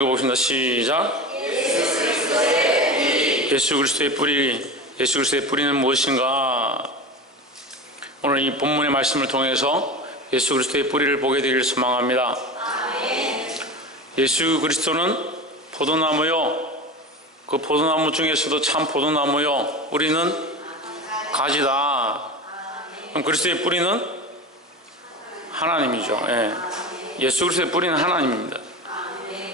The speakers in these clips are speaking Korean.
읽어보겠습니다. 시작. 예수 그리스도의 뿌리는 무엇인가? 오늘 이 본문의 말씀을 통해서 예수 그리스도의 뿌리를 보게 되기를 소망합니다. 예수 그리스도는 포도나무요, 그 포도나무 중에서도 참 포도나무요, 우리는 가지다. 그럼 그리스도의 뿌리는 하나님이죠. 예수 그리스도의 뿌리는 하나님입니다.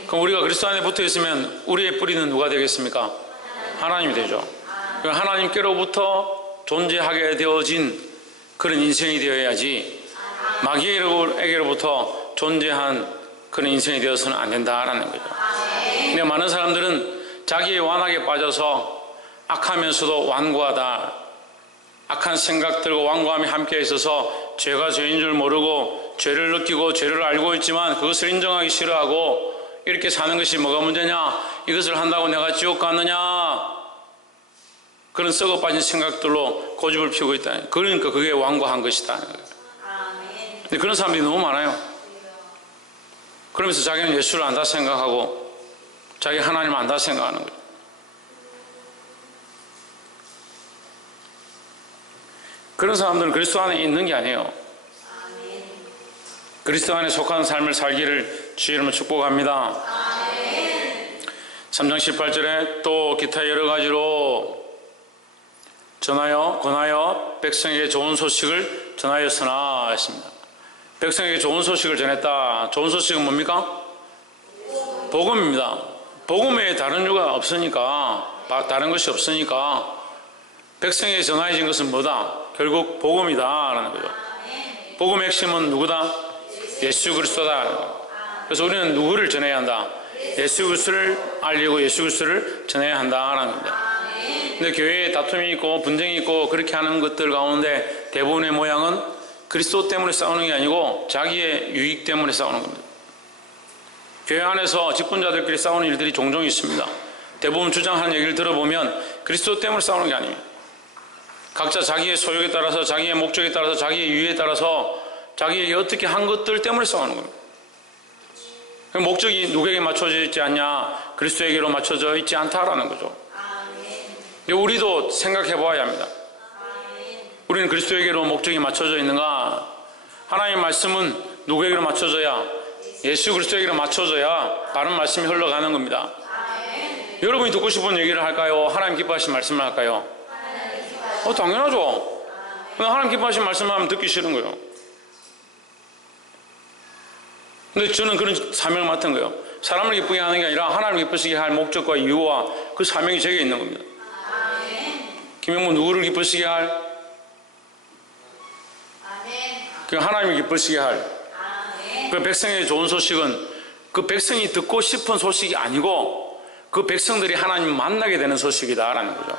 그럼 우리가 그리스도 안에 붙어 있으면 우리의 뿌리는 누가 되겠습니까? 하나님이 되죠. 하나님께로부터 존재하게 되어진 그런 인생이 되어야지 마귀에게로부터 존재한 그런 인생이 되어서는 안 된다라는 거죠. 근데 많은 사람들은 자기의 완악에 빠져서 악하면서도 완고하다, 악한 생각들과 완고함이 함께 있어서 죄가 죄인 줄 모르고 죄를 느끼고 죄를 알고 있지만 그것을 인정하기 싫어하고 이렇게 사는 것이 뭐가 문제냐? 이것을 한다고 내가 지옥 가느냐? 그런 썩어 빠진 생각들로 고집을 피우고 있다. 그러니까 그게 완고한 것이다. 근데 그런 사람들이 너무 많아요. 그러면서 자기는 예수를 안다 생각하고 자기 하나님을 안다 생각하는 거예요. 그런 사람들은 그리스도 안에 있는 게 아니에요. 그리스도 안에 속한 삶을 살기를 주의 이름으로 축복합니다. 3장 18절에 또 기타 여러 가지로 전하여 권하여 백성에게 좋은 소식을 전하였으나 했습니다. 백성에게 좋은 소식을 전했다. 좋은 소식은 뭡니까? 복음입니다. 복음 외에 다른 이유가 없으니까, 다른 것이 없으니까 백성에게 전하여진 것은 뭐다? 결국 복음이다 라는 거죠. 복음의 핵심은 누구다? 예수 그리스도다. 그래서 우리는 누구를 전해야 한다? 예수 그리스도를 알리고 예수 그리스도를 전해야 한다라는 겁니다. 근데 교회에 다툼이 있고 분쟁이 있고 그렇게 하는 것들 가운데 대부분의 모양은 그리스도 때문에 싸우는 게 아니고 자기의 유익 때문에 싸우는 겁니다. 교회 안에서 직분자들끼리 싸우는 일들이 종종 있습니다. 대부분 주장하는 얘기를 들어보면 그리스도 때문에 싸우는 게 아닙니다. 각자 자기의 소욕에 따라서, 자기의 목적에 따라서, 자기의 유익에 따라서 자기에게 어떻게 한 것들 때문에 싸우는 겁니다. 목적이 누구에게 맞춰져 있지 않냐? 그리스도에게로 맞춰져 있지 않다라는 거죠. 우리도 생각해 보아야 합니다. 우리는 그리스도에게로 목적이 맞춰져 있는가? 하나님의 말씀은 누구에게로 맞춰져야? 예수 그리스도에게로 맞춰져야 바른 말씀이 흘러가는 겁니다. 여러분이 듣고 싶은 얘기를 할까요? 하나님 기뻐하신 말씀을 할까요? 당연하죠. 하나님 기뻐하신 말씀을 하면 듣기 싫은 거예요. 근데 저는 그런 사명을 맡은 거예요. 사람을 기쁘게 하는 게 아니라 하나님을 기쁘시게 할 목적과 이유와 그 사명이 제게 있는 겁니다. 김영문 누구를 기쁘시게 할? 그 하나님을 기쁘시게 할. 그 백성에게 좋은 소식은 그 백성이 듣고 싶은 소식이 아니고 그 백성들이 하나님을 만나게 되는 소식이다라는 거죠.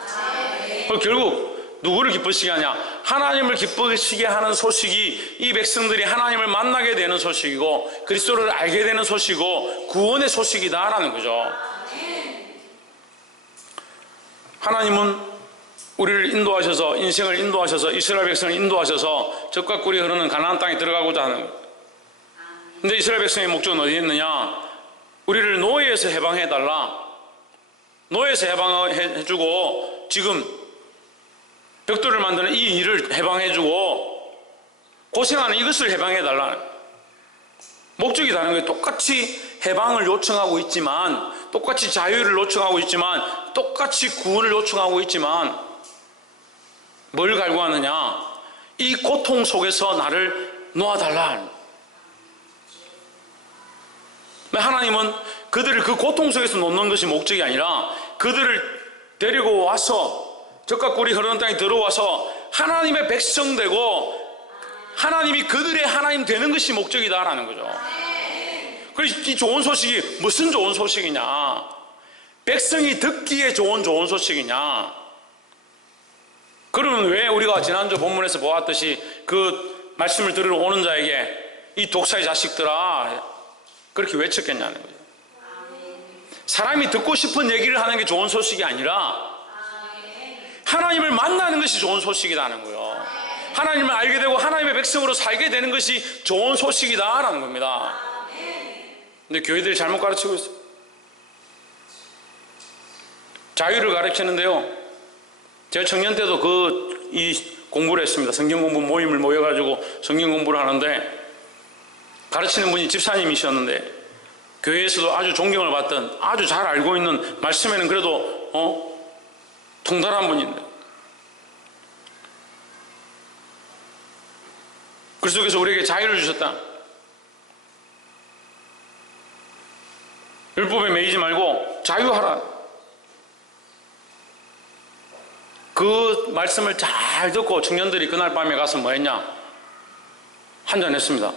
결국 누구를 기쁘시게 하냐? 하나님을 기쁘시게 하는 소식이 이 백성들이 하나님을 만나게 되는 소식이고 그리스도를 알게 되는 소식이고 구원의 소식이다라는 거죠. 하나님은 우리를 인도하셔서, 인생을 인도하셔서, 이스라엘 백성을 인도하셔서 적과 꿀이 흐르는 가나안 땅에 들어가고자 하는 거예요. 근데 이스라엘 백성의 목적은 어디 있느냐? 우리를 노예에서 해방해달라. 노예에서 해방해주고 지금 벽돌을 만드는 이 일을 해방해주고 고생하는 이것을 해방해달라. 목적이 다른 거예요. 똑같이 해방을 요청하고 있지만, 똑같이 자유를 요청하고 있지만, 똑같이 구원을 요청하고 있지만 뭘 갈구하느냐? 이 고통 속에서 나를 놓아달라. 하나님은 그들을 그 고통 속에서 놓는 것이 목적이 아니라 그들을 데리고 와서 적과 꿀이 흐르는 땅에 들어와서 하나님의 백성 되고 하나님이 그들의 하나님 되는 것이 목적이다라는 거죠. 그래서 이 좋은 소식이 무슨 좋은 소식이냐? 백성이 듣기에 좋은 소식이냐? 그러면 왜 우리가 지난주 본문에서 보았듯이 그 말씀을 들으러 오는 자에게 이 독사의 자식들아 그렇게 외쳤겠냐는 거죠. 사람이 듣고 싶은 얘기를 하는 게 좋은 소식이 아니라 하나님을 만나는 것이 좋은 소식이라는 거예요. 하나님을 알게 되고 하나님의 백성으로 살게 되는 것이 좋은 소식이다라는 겁니다. 근데 교회들이 잘못 가르치고 있어요. 자유를 가르치는데요. 제가 청년 때도 이 공부를 했습니다. 성경 공부 모임을 모여가지고 성경 공부를 하는데 가르치는 분이 집사님이셨는데 교회에서도 아주 존경을 받던 아주 잘 알고 있는 말씀에는 그래도 통달한 분인데 그리스도께서 우리에게 자유를 주셨다. 율법에 매이지 말고 자유하라. 그 말씀을 잘 듣고 청년들이 그날 밤에 가서 뭐 했냐? 한잔 했습니다.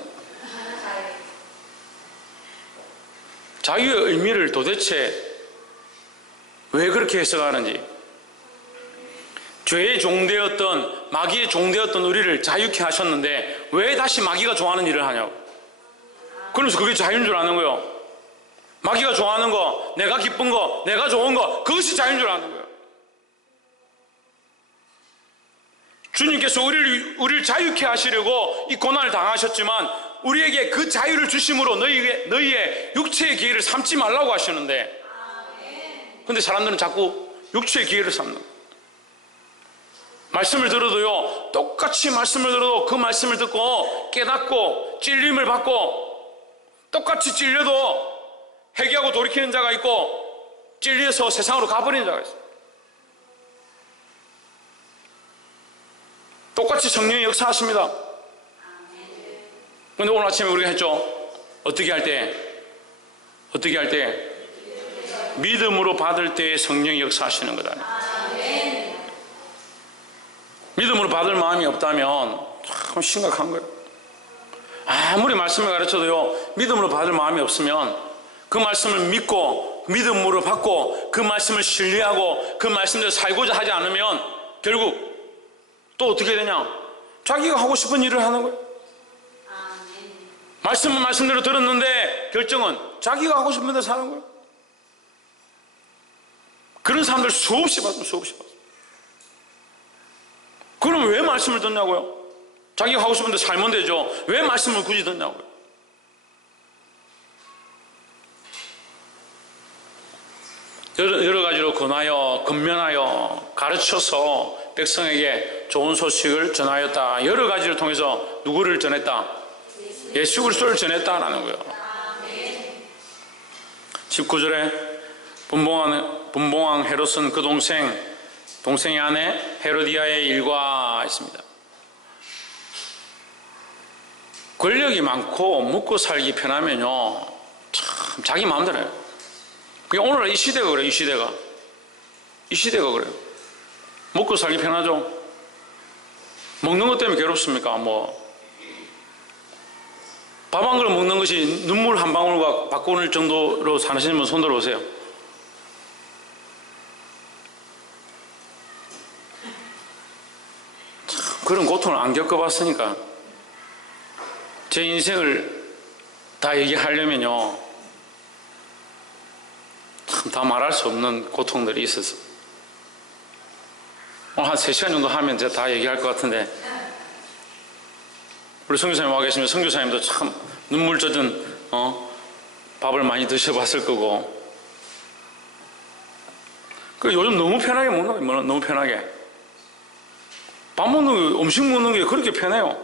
자유의 의미를 도대체 왜 그렇게 해석하는지, 죄의 종되었던 마귀의 종되었던 우리를 자유케 하셨는데 왜 다시 마귀가 좋아하는 일을 하냐고. 그러면서 그게 자유인 줄 아는 거예요. 마귀가 좋아하는 거, 내가 기쁜 거, 내가 좋은 거, 그것이 자유인 줄 아는 거예요. 주님께서 우리를 자유케 하시려고 이 고난을 당하셨지만 우리에게 그 자유를 주심으로 너희의 육체의 기회를 삼지 말라고 하시는데, 근데 사람들은 자꾸 육체의 기회를 삼는 거예요. 말씀을 들어도요, 똑같이 말씀을 들어도 그 말씀을 듣고 깨닫고 찔림을 받고, 똑같이 찔려도 회개하고 돌이키는 자가 있고 찔려서 세상으로 가버리는 자가 있어요. 똑같이 성령이 역사하십니다. 그런데 오늘 아침에 우리가 했죠. 어떻게 할 때? 믿음으로 받을 때 성령이 역사하시는 거다. 믿음으로 받을 마음이 없다면 참 심각한 거예요. 아무리 말씀을 가르쳐도요, 믿음으로 받을 마음이 없으면 그 말씀을 믿고 믿음으로 받고 그 말씀을 신뢰하고 그 말씀대로 살고자 하지 않으면 결국 또 어떻게 되냐? 자기가 하고 싶은 일을 하는 거예요. 말씀은 말씀대로 들었는데 결정은 자기가 하고 싶은 대로 사는 거예요. 그런 사람들 수없이 봤습니다. 그럼 왜 말씀을 듣냐고요? 자기가 하고 싶은 대로 살면 되죠. 왜 말씀을 굳이 듣냐고요? 여러 가지로 권하여 건면하여 가르쳐서 백성에게 좋은 소식을 전하였다. 여러 가지를 통해서 누구를 전했다? 예수 그리스도를 전했다라는 거예요. 19절에 분봉왕 헤롯은 그 동생의 아내 헤로디아의 일과 있습니다. 권력이 많고 먹고 살기 편하면요, 참 자기 마음대로 해요. 오늘날 이 시대가 그래요. 이 시대가 그래요. 먹고 살기 편하죠. 먹는 것 때문에 괴롭습니까? 밥 한 그릇 먹는 것이 눈물 한 방울과 바꾸는 정도로 사시는 분 손 들어오세요. 참 그런 고통을 안 겪어봤으니까 제 인생을 다 얘기하려면요, 참 다 말할 수 없는 고통들이 있어서 오늘 한 3시간 정도 하면 제가 다 얘기할 것 같은데, 우리 선교사님 와 계시면 선교사님도 참 눈물 젖은 밥을 많이 드셔봤을 거고, 요즘 너무 편하게 먹는 거예요. 너무 편하게 밥 먹는 게, 음식 먹는 게 그렇게 편해요.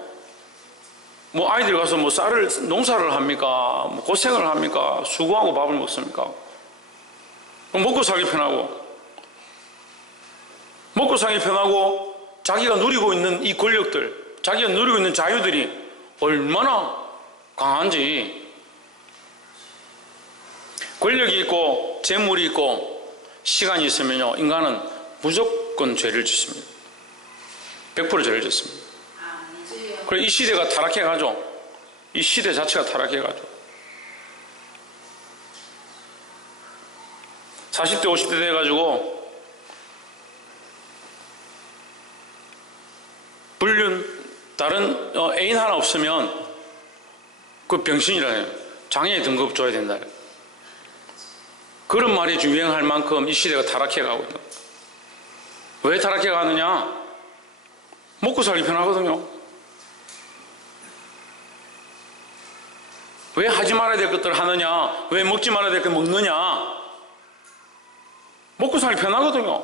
아이들 가서 농사를 합니까? 고생을 합니까? 수고하고 밥을 먹습니까? 먹고 살기 편하고 자기가 누리고 있는 이 권력들, 자기가 누리고 있는 자유들이 얼마나 강한지. 권력이 있고 재물이 있고 시간이 있으면요, 인간은 무조건 죄를 짓습니다. 100% 죄를 짓습니다. 그래서 이 시대가 타락해가죠. 이 시대 자체가 타락해가죠. 40대 50대 돼가지고 다른 애인 하나 없으면 그 병신이라 해요. 장애 등급 줘야 된다. 그런 말이 유행할 만큼 이 시대가 타락해가거든요. 왜 타락해가느냐? 먹고 살기 편하거든요. 왜 하지 말아야 될 것들을 하느냐? 왜 먹지 말아야 될 걸 먹느냐? 먹고 살기 편하거든요.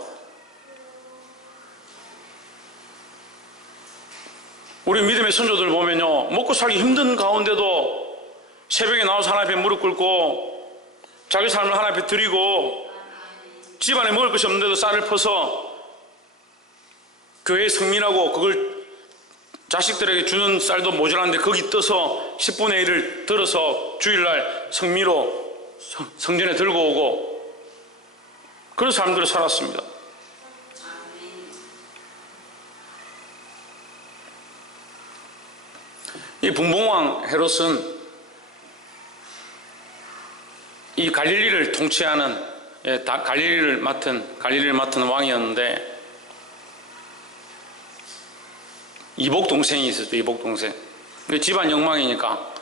우리 믿음의 선조들 보면요, 먹고 살기 힘든 가운데도 새벽에 나와서 하나님 앞에 무릎 꿇고 자기 삶을 하나님 앞에 드리고 집안에 먹을 것이 없는데도 쌀을 퍼서 교회에 성민하고 그걸 자식들에게 주는 쌀도 모자란데 거기 떠서 10분의 1을 들어서 주일날 성미로 성전에 들고 오고 그런 사람들을 살았습니다. 이 분봉왕 헤롯은 이 갈릴리를 통치하는 갈릴리를 맡은 왕이었는데 이복 동생이 있었죠. 이복 동생. 집안 영망이니까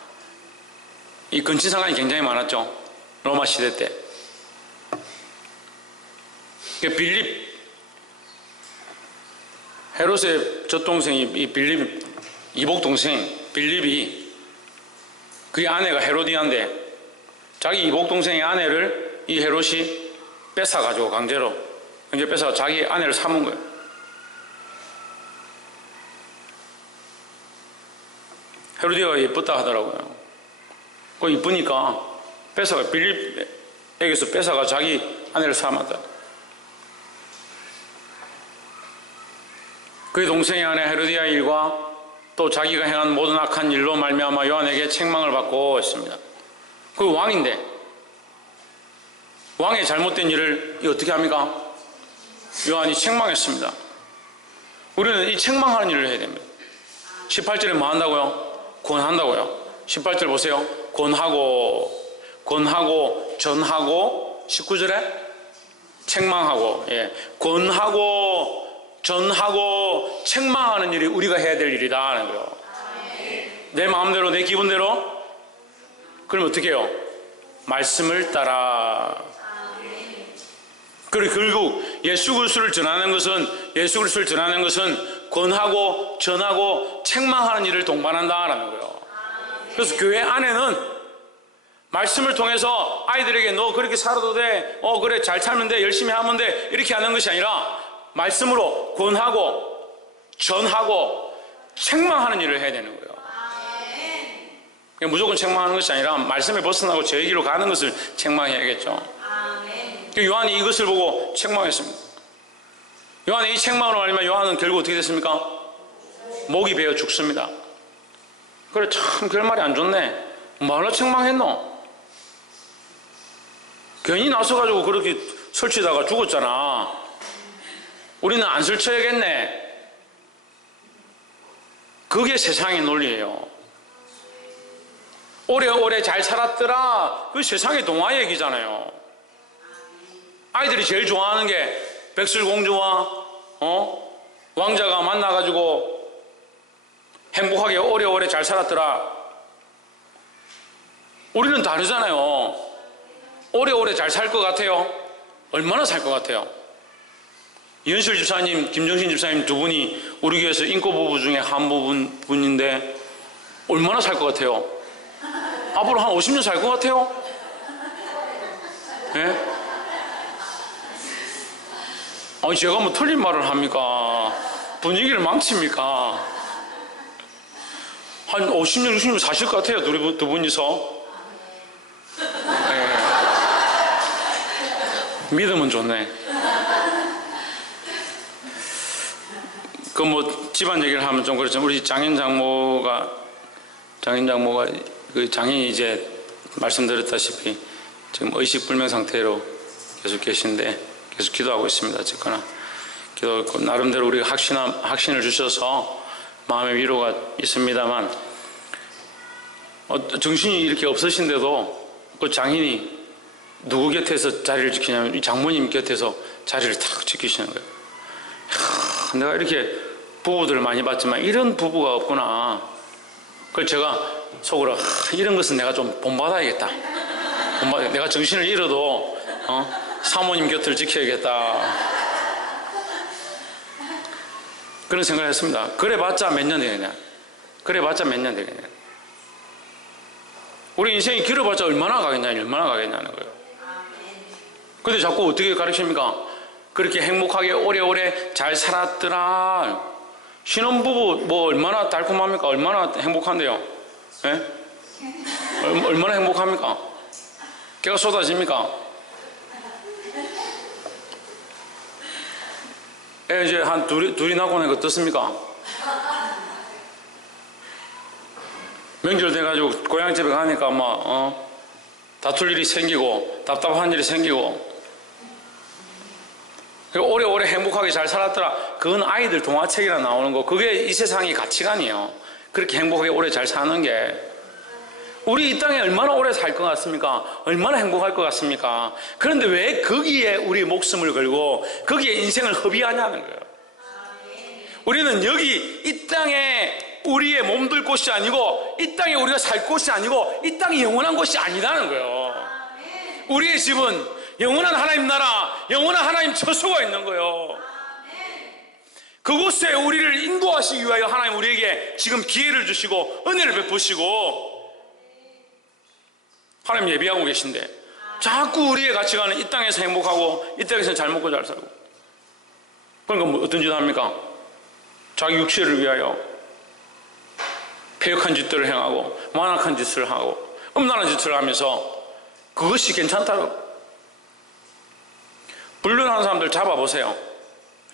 이 근친상간이 굉장히 많았죠. 로마 시대 때. 빌립, 헤롯의 젖동생이 이 빌립, 이복 동생 빌립이 그의 아내가 헤로디아인데 자기 이복 동생의 아내를 이 헤롯이 뺏어가지고 강제 뺏어가 자기 아내를 삼은 거예요. 헤로디아가 예쁘다 하더라고요. 그 이쁘니까 뺏어가 빌립에게서 뺏어가 자기 아내를 삼았다. 그의 동생의 아내 헤로디아의 일과 또 자기가 행한 모든 악한 일로 말미암아 요한에게 책망을 받고 있습니다. 그 왕인데 왕의 잘못된 일을 어떻게 합니까? 요한이 책망했습니다. 우리는 이 책망하는 일을 해야 됩니다. 18절에 뭐 한다고요? 권한다고요. 18절 보세요. 권하고 전하고 19절에 책망하고 권하고 전하고 책망하는 일이 우리가 해야 될 일이다 하는 거예요. 내 마음대로 내 기분대로 그럼 어떻게 해요? 말씀을 따라. 그리고 결국 예수 그리스도를 전하는 것은 권하고 전하고 책망하는 일을 동반한다라는 거예요. 그래서 교회 안에는 말씀을 통해서 아이들에게 너 그렇게 살아도 돼, 그래 잘 살면 돼, 열심히 하면 돼 이렇게 하는 것이 아니라 말씀으로 권하고 전하고 책망하는 일을 해야 되는 거예요. 무조건 책망하는 것이 아니라 말씀에 벗어나고 제 길로 가는 것을 책망해야겠죠. 요한이 이것을 보고 책망했습니다. 요한의 이 책망으로 말하면 요한은 결국 어떻게 됐습니까? 목이 베어 죽습니다. 그래 참 결말이 안 좋네. 뭐하러 책망했노? 괜히 나서가지고 그렇게 설치다가 죽었잖아. 우리는 안 설쳐야겠네. 그게 세상의 논리예요. 오래오래 잘 살았더라. 그 세상의 동화 얘기잖아요. 아이들이 제일 좋아하는 게 백설공주와 왕자가 만나가지고 행복하게 오래오래 잘 살았더라. 우리는 다르잖아요. 오래오래 잘 살 것 같아요? 얼마나 살 것 같아요? 이현실 집사님, 김정신 집사님 두 분이 우리 교회에서 인고 부부 중에 한 분인데 얼마나 살 것 같아요? 앞으로 한 50년 살 것 같아요? 예? 아니 제가 뭐 틀린 말을 합니까? 분위기를 망칩니까? 한 50년, 60년 사실 것 같아요. 두 분이서. 네. 믿음은 좋네. 그 뭐 집안 얘기를 하면 좀 그렇지만 우리 장인 장모가 그 장인이 이제 말씀드렸다시피 지금 의식불명 상태로 계속 계신데 계속 기도하고 있습니다. 어쨌거나 기도하고 나름대로 우리가 확신을 주셔서 마음의 위로가 있습니다만 정신이 이렇게 없으신데도 그 장인이 누구 곁에서 자리를 지키냐면 이 장모님 곁에서 자리를 탁 지키시는 거예요. 내가 이렇게 부부들을 많이 봤지만 이런 부부가 없구나. 그래서 제가 속으로 이런 것은 내가 좀 본받아야겠다. 내가 정신을 잃어도 사모님 곁을 지켜야겠다. 그런 생각을 했습니다. 그래봤자 몇 년 되겠냐. 우리 인생이 길어봤자 얼마나 가겠냐는 거예요. 근데 자꾸 어떻게 가르칩니까? 그렇게 행복하게 오래오래 잘 살았더라. 신혼부부 뭐 얼마나 달콤합니까? 얼마나 행복한데요? 예? 얼마나 행복합니까? 깨가 쏟아집니까? 애 이제 한 둘이 낳고 나니까 어떻습니까? 명절 돼가지고 고향집에 가니까 막 다툴 일이 생기고 답답한 일이 생기고 오래오래 행복하게 잘 살았더라. 그건 아이들 동화책이라 나오는 거. 그게 이 세상의 가치관이에요. 그렇게 행복하게 오래 잘 사는 게. 우리 이 땅에 얼마나 오래 살 것 같습니까? 얼마나 행복할 것 같습니까? 그런데 왜 거기에 우리 목숨을 걸고 거기에 인생을 허비하냐는 거예요. 우리는 여기 이 땅에 우리의 몸들 곳이 아니고 이 땅에 우리가 살 곳이 아니고 이 땅이 영원한 곳이 아니라는 거예요. 우리의 집은 영원한 하나님 나라, 영원한 하나님 처소가 있는 거예요. 그곳에 우리를 인도하시기 위하여 하나님 우리에게 지금 기회를 주시고 은혜를 베푸시고 하나님 예비하고 계신데 자꾸 우리의 가치관은 이 땅에서 행복하고 이 땅에서 잘 먹고 잘 살고, 그러니까 뭐 어떤 짓을 합니까? 자기 육체를 위하여 패역한 짓들을 행하고 만악한 짓을 하고 음란한 짓을 하면서 그것이 괜찮다고. 불륜하는 사람들 잡아보세요.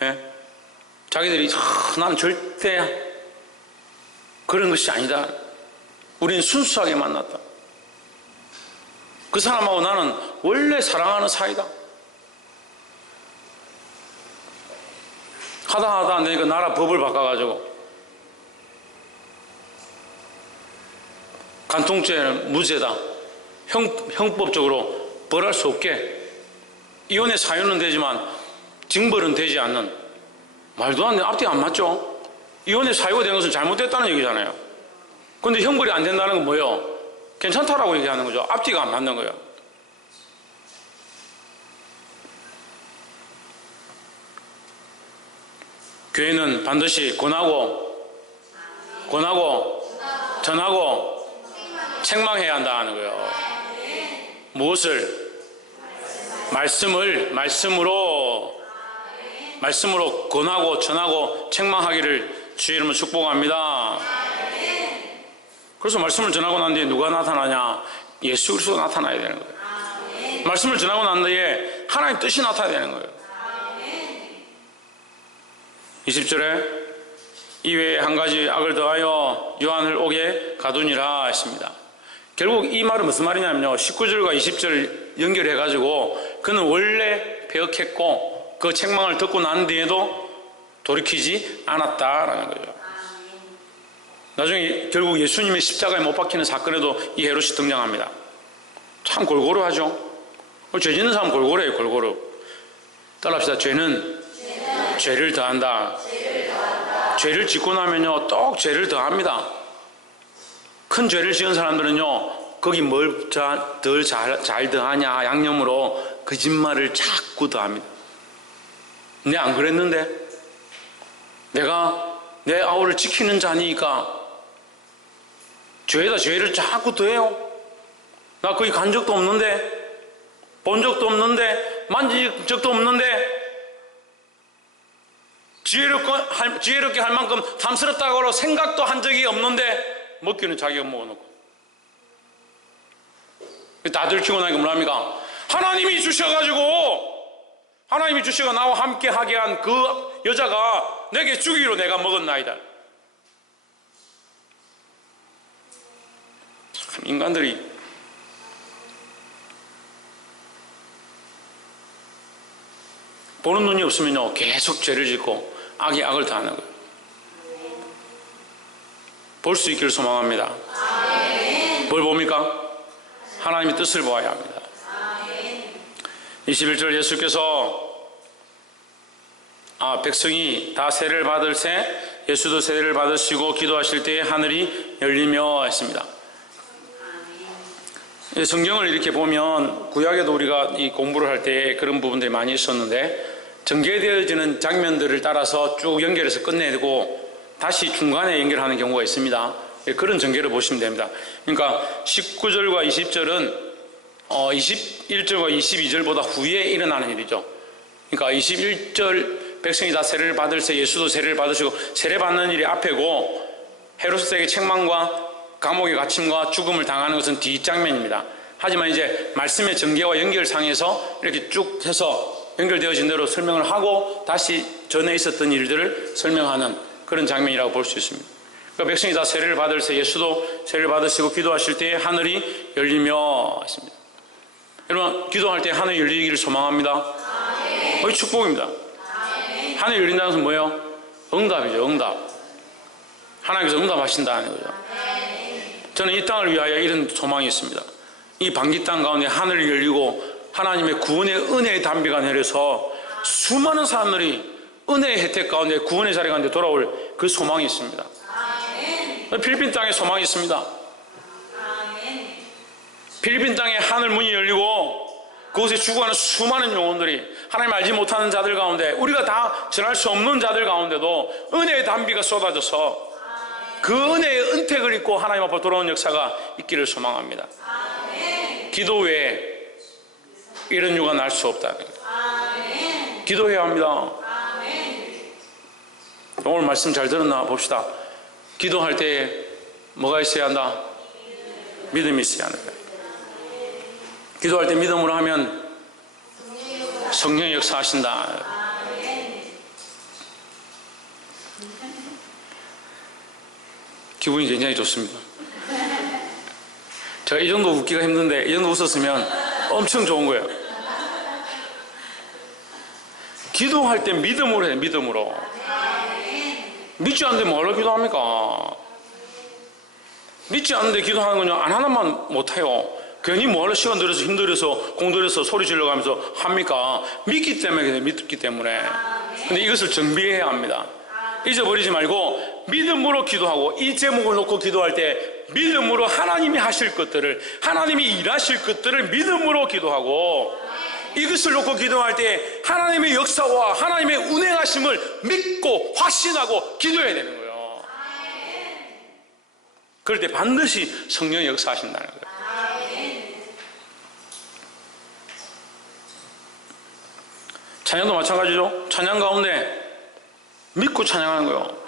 예? 자기들이 나는 절대 그런 것이 아니다. 우리는 순수하게 만났다. 그 사람하고 나는 원래 사랑하는 사이다. 하다 안 되니까 나라 법을 바꿔가지고 간통죄는 무죄다. 형법적으로 벌할 수 없게 이혼의 사유는 되지만 징벌은 되지 않는, 말도 안 돼. 앞뒤가 안 맞죠? 이혼의 사유가 된 것은 잘못됐다는 얘기잖아요. 그런데 형벌이 안 된다는 건 뭐예요? 괜찮다라고 얘기하는 거죠. 앞뒤가 안 맞는 거예요. 교회는 반드시 권하고 전하고 책망해야 한다는 거예요. 무엇을? 말씀으로 권하고 전하고 책망하기를 주의 이름으로 축복합니다. 그래서 말씀을 전하고 난 뒤에 누가 나타나냐? 예수 그리스도가 나타나야 되는 거예요. 말씀을 전하고 난 뒤에 하나님 뜻이 나타나야 되는 거예요. 20절에 이외에 한 가지 악을 더하여 요한을 옥에 가두니라 했습니다. 결국 이 말은 무슨 말이냐면요, 19절과 20절 연결해가지고 그는 원래 배역했고 그 책망을 듣고 난 뒤에도 돌이키지 않았다라는 거죠. 나중에 결국 예수님의 십자가에 못 박히는 사건에도 이 헤롯이 등장합니다. 참 골고루하죠. 죄 짓는 사람 골고루해요. 골고루. 따라합시다. 죄는 죄를 더한다. 죄를 짓고 나면요 또 죄를 더합니다. 큰 죄를 지은 사람들은요 거기 뭘 덜 잘 더하냐? 양념으로 거짓말을 자꾸 더합니다. 내 안 그랬는데? 내가 내 아우를 지키는 자니까 죄에다 죄를 자꾸 더해요. 나 거기 간 적도 없는데, 본 적도 없는데, 만진 적도 없는데, 지혜롭게 할 만큼 탐스럽다고 생각도 한 적이 없는데 먹기는 자기가 먹어놓고 다 들키고 나니까 뭐합니까? 하나님이 주셔가 나와 함께 하게 한 그 여자가 내게 주기로 내가 먹었나이다. 참 인간들이 보는 눈이 없으면요 계속 죄를 짓고 악이 악을 더하는 거예요. 볼 수 있기를 소망합니다. 뭘 봅니까? 하나님의 뜻을 보아야 합니다. 21절 예수께서 백성이 다 세례를 받을 새 예수도 세례를 받으시고 기도하실 때에 하늘이 열리며 했습니다. 성경을 이렇게 보면 구약에도 우리가 이 공부를 할 때 그런 부분들이 많이 있었는데 전개되어지는 장면들을 따라서 쭉 연결해서 끝내고 다시 중간에 연결하는 경우가 있습니다. 그런 전개를 보시면 됩니다. 그러니까 19절과 20절은 21절과 22절보다 후에 일어나는 일이죠. 그러니까 21절 백성이 다 세례를 받을새 예수도 세례를 받으시고 세례 받는 일이 앞에고 헤로스에게 책망과 감옥의 갇힘과 죽음을 당하는 것은 뒷장면입니다. 하지만 이제 말씀의 전개와 연결상에서 이렇게 쭉 해서 연결되어진 대로 설명을 하고 다시 전에 있었던 일들을 설명하는 그런 장면이라고 볼 수 있습니다. 그러니까 백성이 다 세례를 받을새 예수도 세례를 받으시고 기도하실 때 하늘이 열리며 했습니다. 여러분 기도할 때 하늘이 열리기를 소망합니다. 거의 축복입니다. 하늘이 열린다는 것은 뭐예요? 응답이죠. 응답. 하나님께서 응답하신다는 거죠. 저는 이 땅을 위하여 이런 소망이 있습니다. 이 방기 땅 가운데 하늘이 열리고 하나님의 구원의 은혜의 담비가 내려서 수많은 사람들이 은혜의 혜택 가운데 구원의 자리 가운데 돌아올 그 소망이 있습니다. 필리핀 땅에 소망이 있습니다. 필리핀 땅에 하늘 문이 열리고 그곳에 죽어가는 수많은 영혼들이 하나님 알지 못하는 자들 가운데 우리가 다 전할 수 없는 자들 가운데도 은혜의 담비가 쏟아져서 그 은혜의 은택을 입고 하나님 앞으로 돌아오는 역사가 있기를 소망합니다. 기도 외에 이런 유가 날 수 없다. 기도해야 합니다. 오늘 말씀 잘 들었나 봅시다. 기도할 때 뭐가 있어야 한다? 믿음이 있어야 한다. 기도할 때 믿음으로 하면 성령의 역사하신다. 기분이 굉장히 좋습니다. 제가 이 정도 웃기가 힘든데 이 정도 웃었으면 엄청 좋은 거예요. 기도할 때 믿음으로 해요. 믿음으로. 믿지 않는데 뭐하러 기도합니까? 믿지 않는데 기도하는 건요 안 하나만 못해요. 괜히 뭐하러 시간 들여서 힘들어서 공들여서 소리 질러가면서 합니까? 믿기 때문에 믿기 때문에. 근데 이것을 정비해야 합니다. 잊어버리지 말고 믿음으로 기도하고 이 제목을 놓고 기도할 때 믿음으로 하나님이 하실 것들을 하나님이 일하실 것들을 믿음으로 기도하고 이것을 놓고 기도할 때 하나님의 역사와 하나님의 운행하심을 믿고 확신하고 기도해야 되는 거예요. 그럴 때 반드시 성령의 역사하신다는 거예요. 찬양도 마찬가지죠. 찬양 가운데 믿고 찬양하는 거예요.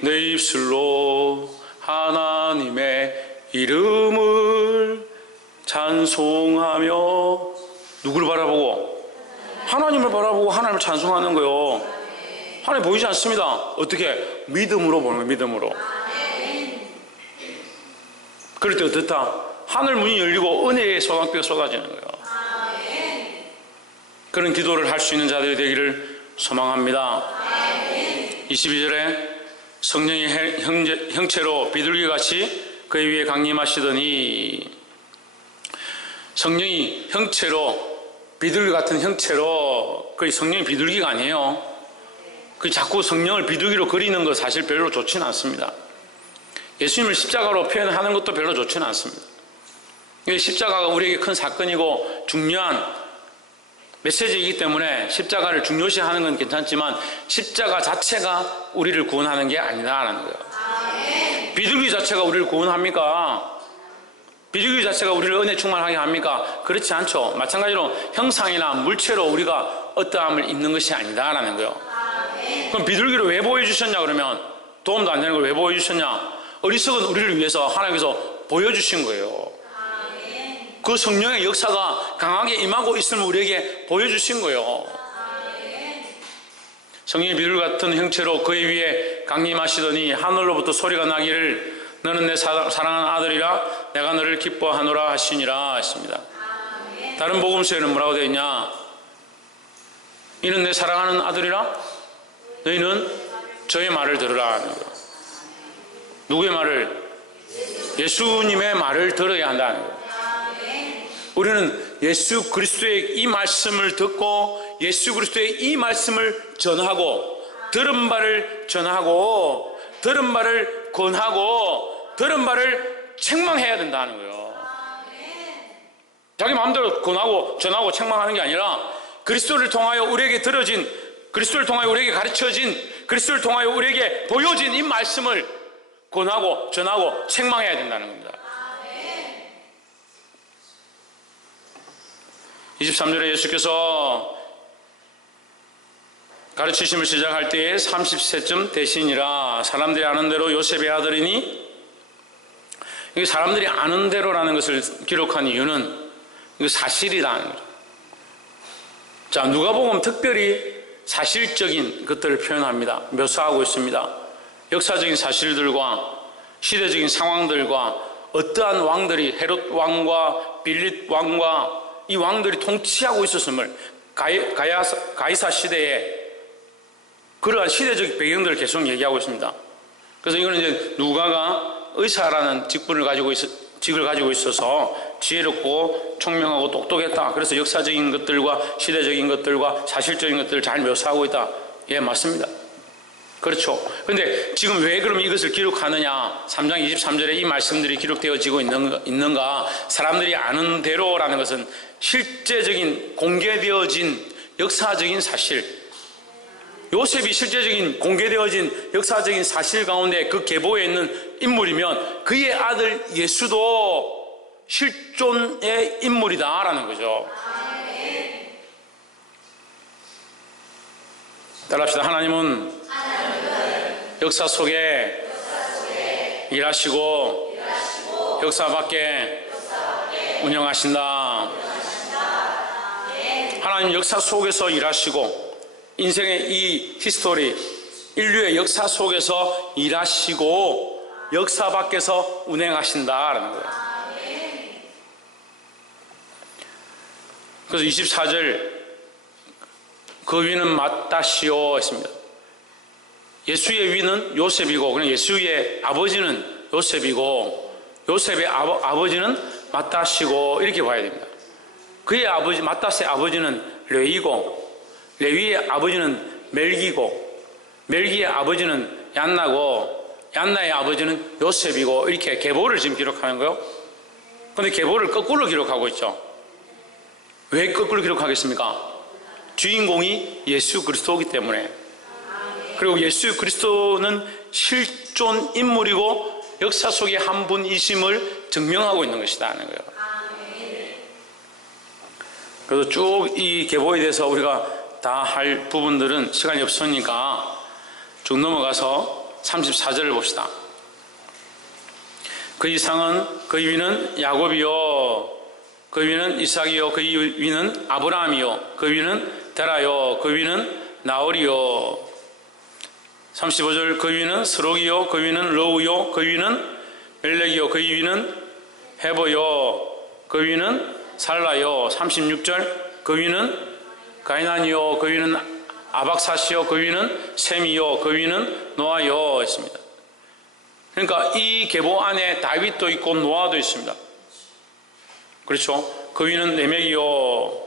내 입술로 하나님의 이름을 찬송하며 누구를 바라보고? 하나님을 바라보고 하나님을 찬송하는 거예요. 하나님 보이지 않습니다. 어떻게? 믿음으로 보는 거예요. 믿음으로. 그럴 때 어떻다? 하늘 문이 열리고 은혜의 소낙비가 쏟아지는 거예요. 그런 기도를 할 수 있는 자들이 되기를 소망합니다. 22절에 성령이 형체로 비둘기같이 그 위에 강림하시더니 성령이 형체로 비둘기 같은 형체로 그 성령이 비둘기가 아니에요. 그 자꾸 성령을 비둘기로 그리는 거 사실 별로 좋지는 않습니다. 예수님을 십자가로 표현하는 것도 별로 좋지는 않습니다. 십자가가 우리에게 큰 사건이고 중요한 메시지이기 때문에 십자가를 중요시하는 건 괜찮지만 십자가 자체가 우리를 구원하는 게 아니다라는 거예요. 비둘기 자체가 우리를 구원합니까? 비둘기 자체가 우리를 은혜 충만하게 합니까? 그렇지 않죠. 마찬가지로 형상이나 물체로 우리가 어떠함을 입는 것이 아니다라는 거예요. 그럼 비둘기를 왜 보여주셨냐 그러면 도움도 안 되는 걸 왜 보여주셨냐? 어리석은 우리를 위해서 하나님께서 보여주신 거예요. 그 성령의 역사가 강하게 임하고 있음을 우리에게 보여주신 거예요. 성령의 비둘기 같은 형체로 그의 위에 강림하시더니 하늘로부터 소리가 나기를 너는 내 사랑하는 아들이라 내가 너를 기뻐하노라 하시니라 했습니다. 다른 복음서에는 뭐라고 되어 있냐? 이는 내 사랑하는 아들이라 너희는 저의 말을 들으라. 누구의 말을? 예수님의 말을 들어야 한다는 거예요. 우리는 예수 그리스도의 이 말씀을 듣고 예수 그리스도의 이 말씀을 전하고 들은 바를 전하고 들은 바를 권하고 들은 바를 책망해야 된다는 거예요. 자기 마음대로 권하고 전하고 책망하는 게 아니라 그리스도를 통하여 우리에게 들어진 그리스도를 통하여 우리에게 가르쳐진 그리스도를 통하여 우리에게 보여진 이 말씀을 권하고 전하고 책망해야 된다는 겁니다. 23절에 예수께서 가르치심을 시작할 때에 30세쯤 되시니라. 사람들이 아는 대로 요셉의 아들이니, 이게 사람들이 아는 대로라는 것을 기록한 이유는 이거 사실이라는 거죠. 자, 누가복음 특별히 사실적인 것들을 표현합니다. 묘사하고 있습니다. 역사적인 사실들과 시대적인 상황들과 어떠한 왕들이, 헤롯 왕과 빌립 왕과 이 왕들이 통치하고 있었음을, 가이사 시대에 그러한 시대적 배경들을 계속 얘기하고 있습니다. 그래서 이거는 이제 누가가 의사라는 직을 가지고 있어서 지혜롭고 총명하고 똑똑했다. 그래서 역사적인 것들과 시대적인 것들과 사실적인 것들을 잘 묘사하고 있다. 예, 맞습니다. 그렇죠. 그런데 지금 왜 그럼 이것을 기록하느냐? 3장 23절에 이 말씀들이 기록되어지고 있는가? 사람들이 아는 대로라는 것은 실제적인 공개되어진 역사적인 사실, 요셉이 실제적인 공개되어진 역사적인 사실 가운데 그 계보에 있는 인물이면 그의 아들 예수도 실존의 인물이다라는 거죠. 따라합시다. 하나님은 역사 속에 일하시고 역사 밖에 운영하신다. 하나님 역사 속에서 일하시고 인생의 이 히스토리, 인류의 역사 속에서 일하시고 역사 밖에서 운행하신다라는 거예요. 그래서 24절 그 위는 맏다시오 했습니다. 예수의 위는 요셉이고, 그냥 예수의 아버지는 요셉이고, 요셉의 아버지는 맏다시고, 이렇게 봐야 됩니다. 그의 아버지, 맏다스의 아버지는 레위고, 레위의 아버지는 멜기고, 멜기의 아버지는 얀나고, 얀나의 아버지는 요셉이고, 이렇게 계보를 지금 기록하는 거예요. 그런데 계보를 거꾸로 기록하고 있죠. 왜 거꾸로 기록하겠습니까? 주인공이 예수 그리스도이기 때문에. 그리고 예수 그리스도는 실존 인물이고 역사 속의 한 분이심을 증명하고 있는 것이다 하는 거예요. 그래서 쭉 이 계보에 대해서 우리가 다 할 부분들은 시간이 없으니까 쭉 넘어가서 34절을 봅시다. 그 이상은, 그 위는 야곱이요, 그 위는 이삭이요, 그 위는 아브라함이요, 그 위는 데라요, 그 위는 나홀이요. 35절 그 위는 스록이요, 그 위는 러우요, 그 위는 멜렉이요, 그 위는 헤보요, 그 위는 살라요. 36절 그 위는 가이난이요, 그 위는 아박사시요, 그 위는 셈이요, 그 위는 노아요 했습니다. 그러니까 이 계보 안에 다윗도 있고 노아도 있습니다. 그렇죠? 그 위는 레멕이요.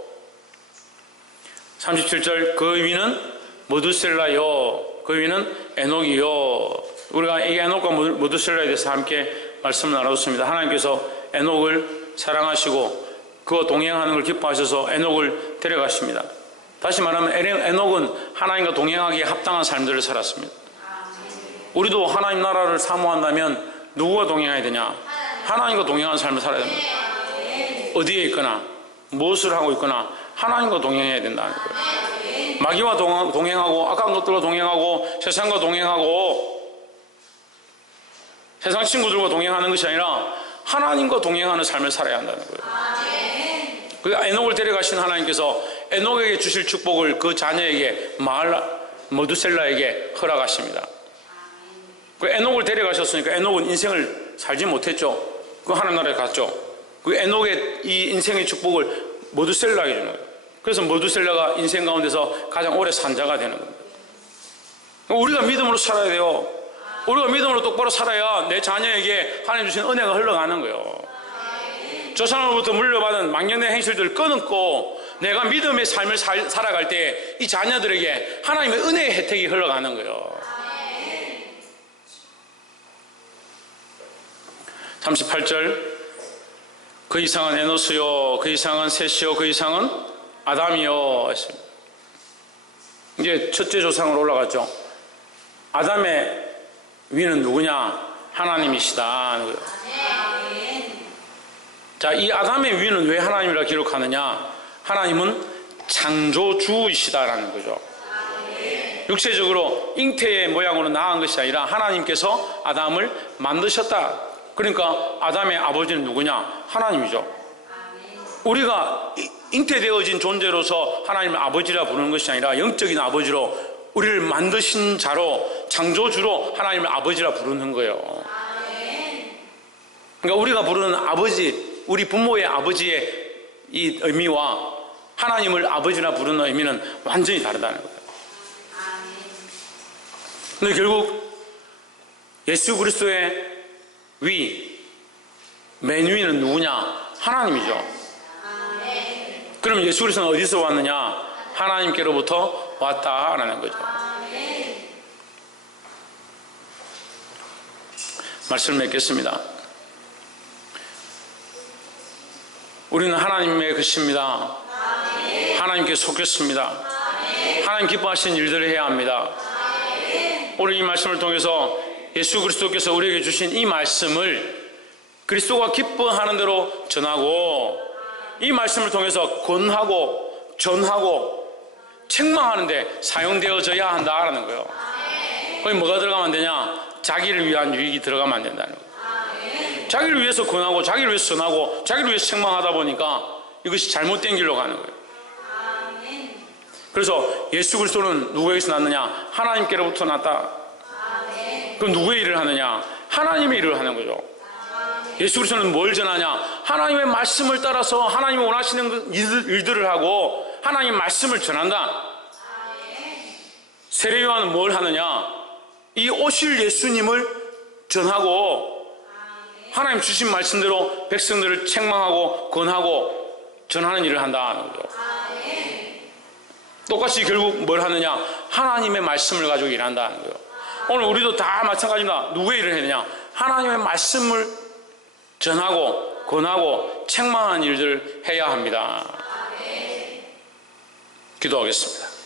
37절 그 위는 모두셀라요, 그 위는 에녹이요. 우리가 이 에녹과 모두셀라에 대해서 함께 말씀을 나눴습니다. 하나님께서 에녹을 사랑하시고 그와 동행하는 걸 기뻐하셔서 에녹을 데려가십니다. 다시 말하면 에녹은 하나님과 동행하기에 합당한 삶들을 살았습니다. 우리도 하나님 나라를 사모한다면 누구와 동행해야 되냐? 하나님과 동행하는 삶을 살아야 됩니다. 어디에 있거나 무엇을 하고 있거나 하나님과 동행해야 된다는 거예요. 마귀와 동행하고 악한 것들과 동행하고 세상과 동행하고 세상 친구들과 동행하는 것이 아니라 하나님과 동행하는 삶을 살아야 한다는 거예요. 그 에녹을 데려가신 하나님께서 에녹에게 주실 축복을 그 자녀에게 모두셀라에게 허락하십니다. 그 에녹을 데려가셨으니까 에녹은 인생을 살지 못했죠. 그 하나님 나라에 갔죠. 그 에녹의 이 인생의 축복을 모두셀라에게 주는 거예요. 그래서 모두셀라가 인생 가운데서 가장 오래 산 자가 되는 겁니다. 우리가 믿음으로 살아야 돼요. 우리가 믿음으로 똑바로 살아야 내 자녀에게 하나님 주신 은혜가 흘러가는 거예요. 조상으로부터 물려받은 망령된 행실들을 끊고 내가 믿음의 삶을 살아갈 때 이 자녀들에게 하나님의 은혜의 혜택이 흘러가는 거예요. 38절 그 이상은 에노스요, 그 이상은 셋이요, 그 이상은 아담이요 했습니다. 이제 첫째 조상으로 올라갔죠. 아담의 위는 누구냐? 하나님이시다. 자, 이 아담의 위는 왜 하나님이라 기록하느냐? 하나님은 창조주이시다라는 거죠. 육체적으로 잉태의 모양으로 나은 것이 아니라 하나님께서 아담을 만드셨다. 그러니까 아담의 아버지는 누구냐? 하나님이죠. 우리가 잉태되어진 존재로서 하나님을 아버지라 부르는 것이 아니라 영적인 아버지로, 우리를 만드신 자로, 창조주로 하나님을 아버지라 부르는 거예요. 그러니까 우리가 부르는 아버지, 우리 부모의 아버지의 이 의미와 하나님을 아버지라 부르는 의미는 완전히 다르다는 거예요. 근데 결국 예수 그리스도의 위, 맨 위는 누구냐? 하나님이죠. 그럼 예수 그리스도는 어디서 왔느냐? 하나님께로부터 왔다라는 거죠. 말씀을 맺겠습니다. 우리는 하나님의 것입니다. 하나님께 속했습니다. 하나님 기뻐하시는 일들을 해야 합니다. 오늘 이 말씀을 통해서 예수 그리스도께서 우리에게 주신 이 말씀을 그리스도가 기뻐하는 대로 전하고, 이 말씀을 통해서 권하고 전하고 책망하는 데 사용되어져야 한다라는 거예요. 거기 뭐가 들어가면 안 되냐? 자기를 위한 유익이 들어가면 안 된다는 거예요. 자기를 위해서 권하고 자기를 위해서 전하고 자기를 위해서 책망하다 보니까 이것이 잘못된 길로 가는 거예요. 그래서 예수 그리스도는 누구에게서 났느냐? 하나님께로부터 났다. 그럼 누구의 일을 하느냐? 하나님의 일을 하는 거죠. 예수 그리스도는 뭘 전하냐? 하나님의 말씀을 따라서 하나님이 원하시는 일들을 하고 하나님의 말씀을 전한다. 세례 요한은 뭘 하느냐? 이 오실 예수님을 전하고 하나님 주신 말씀대로 백성들을 책망하고 권하고 전하는 일을 한다는 거죠. 똑같이 결국 뭘 하느냐? 하나님의 말씀을 가지고 일한다는 거예요. 오늘 우리도 다 마찬가지입니다. 누구의 일을 해야 되냐? 하나님의 말씀을 전하고 권하고 책망하는 일들을 해야 합니다. 기도하겠습니다.